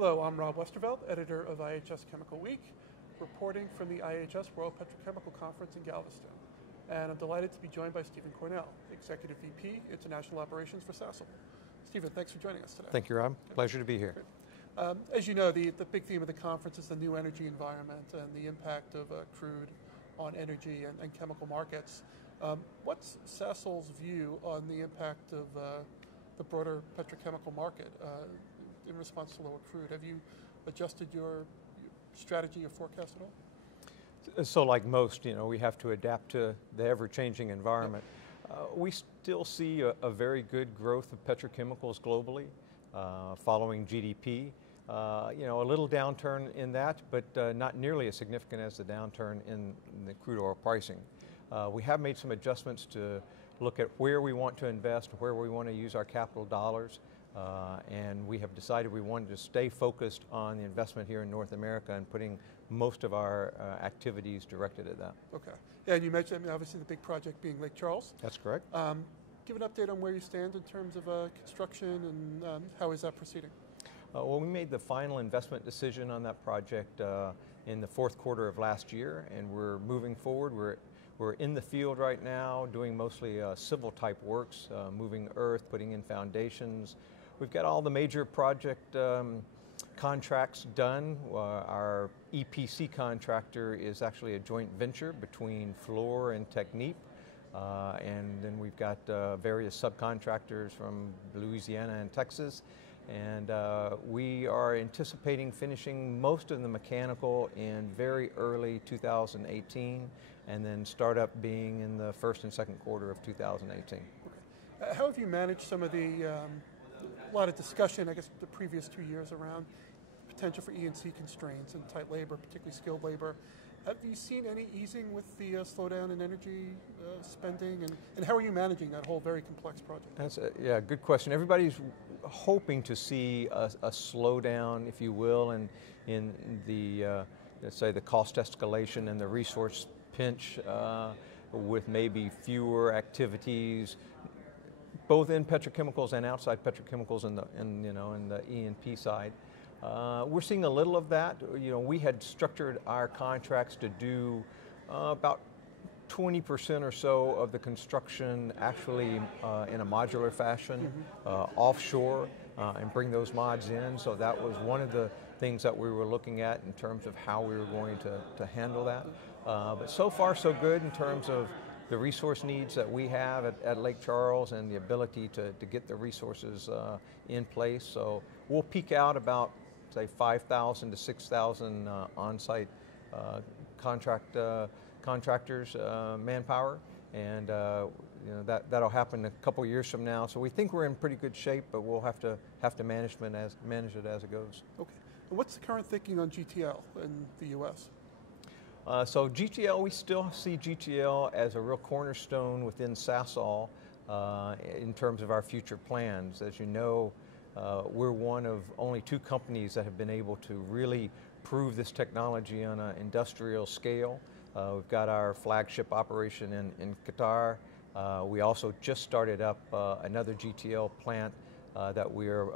Hello, I'm Rob Westerveld, editor of IHS Chemical Week, reporting from the IHS World Petrochemical Conference in Galveston. And I'm delighted to be joined by Stephen Cornell, Executive VP, International Operations for Sasol. Stephen, thanks for joining us today. Thank you, Rob. Pleasure to be here. As you know, the big theme of the conference is the new energy environment and the impact of crude on energy and chemical markets. What's Sasol's view on the impact of the broader petrochemical market in response to lower crude? Have you adjusted your strategy or forecast at all? So like most, we have to adapt to the ever-changing environment. We still see a very good growth of petrochemicals globally, following GDP. A little downturn in that, but not nearly as significant as the downturn in the crude oil pricing. We have made some adjustments to look at where we want to invest, where we want to use our capital dollars, and we have decided we wanted to stay focused on the investment here in North America and putting most of our activities directed at that. Okay. Yeah, and you mentioned, obviously, the big project being Lake Charles. That's correct. Give an update on where you stand in terms of construction and how is that proceeding? Well, we made the final investment decision on that project in the fourth quarter of last year, and we're moving forward. We're in the field right now doing mostly civil type works, moving earth, putting in foundations. We've got all the major project contracts done. Our EPC contractor is actually a joint venture between Fluor and Technip. And then we've got various subcontractors from Louisiana and Texas. And we are anticipating finishing most of the mechanical in very early 2018, and then startup being in the first and second quarter of 2018. Okay. How have you managed some of the, a lot of discussion, I guess, the previous 2 years around potential for E&C constraints and tight labor, particularly skilled labor? Have you seen any easing with the slowdown in energy spending, and how are you managing that whole very complex project? That's a good question. Everybody's hoping to see a slowdown, if you will, in the, let's say, the cost escalation and the resource pinch with maybe fewer activities, both in petrochemicals and outside petrochemicals in the E&P side. We're seeing a little of that. We had structured our contracts to do about 20% or so of the construction actually in a modular fashion, offshore, and bring those mods in. So that was one of the things that we were looking at in terms of how we were going to handle that. But so far so good in terms of the resource needs that we have at Lake Charles and the ability to get the resources in place. So we'll peak out about, say, 5,000 to 6,000 on-site contractors, manpower, and that'll happen a couple years from now. So we think we're in pretty good shape, but we'll have to manage it as it goes. Okay. And what's the current thinking on GTL in the U.S.? So GTL, we still see GTL as a real cornerstone within Sasol in terms of our future plans. As you know, we're one of only 2 companies that have been able to really prove this technology on an industrial scale. We've got our flagship operation in Qatar. We also just started up another GTL plant that we're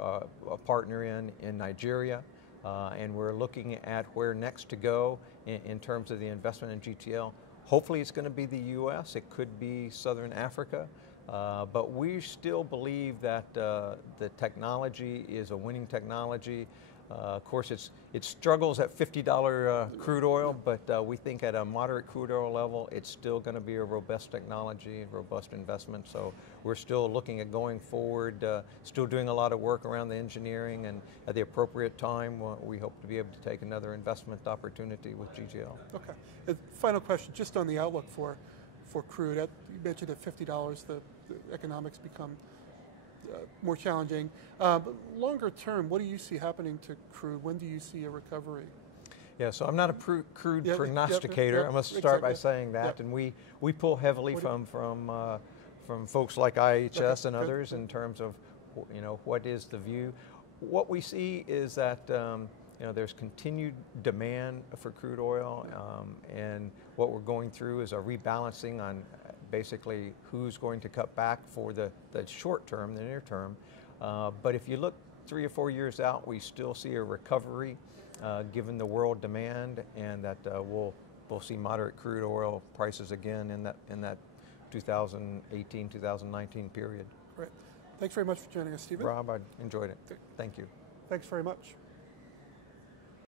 a partner in Nigeria. And we're looking at where next to go in terms of the investment in GTL. Hopefully it's going to be the US, it could be Southern Africa, but we still believe that the technology is a winning technology. Of course, it struggles at $50 crude oil, but we think at a moderate crude oil level, it's still going to be a robust technology, robust investment. So we're still looking at going forward, still doing a lot of work around the engineering, and at the appropriate time, we hope to be able to take another investment opportunity with GTL. Okay. And final question, just on the outlook for crude. You mentioned at $50, the economics become more challenging. But longer term, what do you see happening to crude? When do you see a recovery? Yeah, so I'm not a crude prognosticator. I must start by saying that, and we pull heavily from folks like IHS and others in terms of what is the view. What we see is that there's continued demand for crude oil, and what we're going through is a rebalancing on basically who's going to cut back for the short term, the near term. But if you look 3 or 4 years out, we still see a recovery given the world demand, and that we'll see moderate crude oil prices again in that 2018, 2019 period. Great. Thanks very much for joining us, Stephen. Rob, I enjoyed it. Thank you. Thanks very much.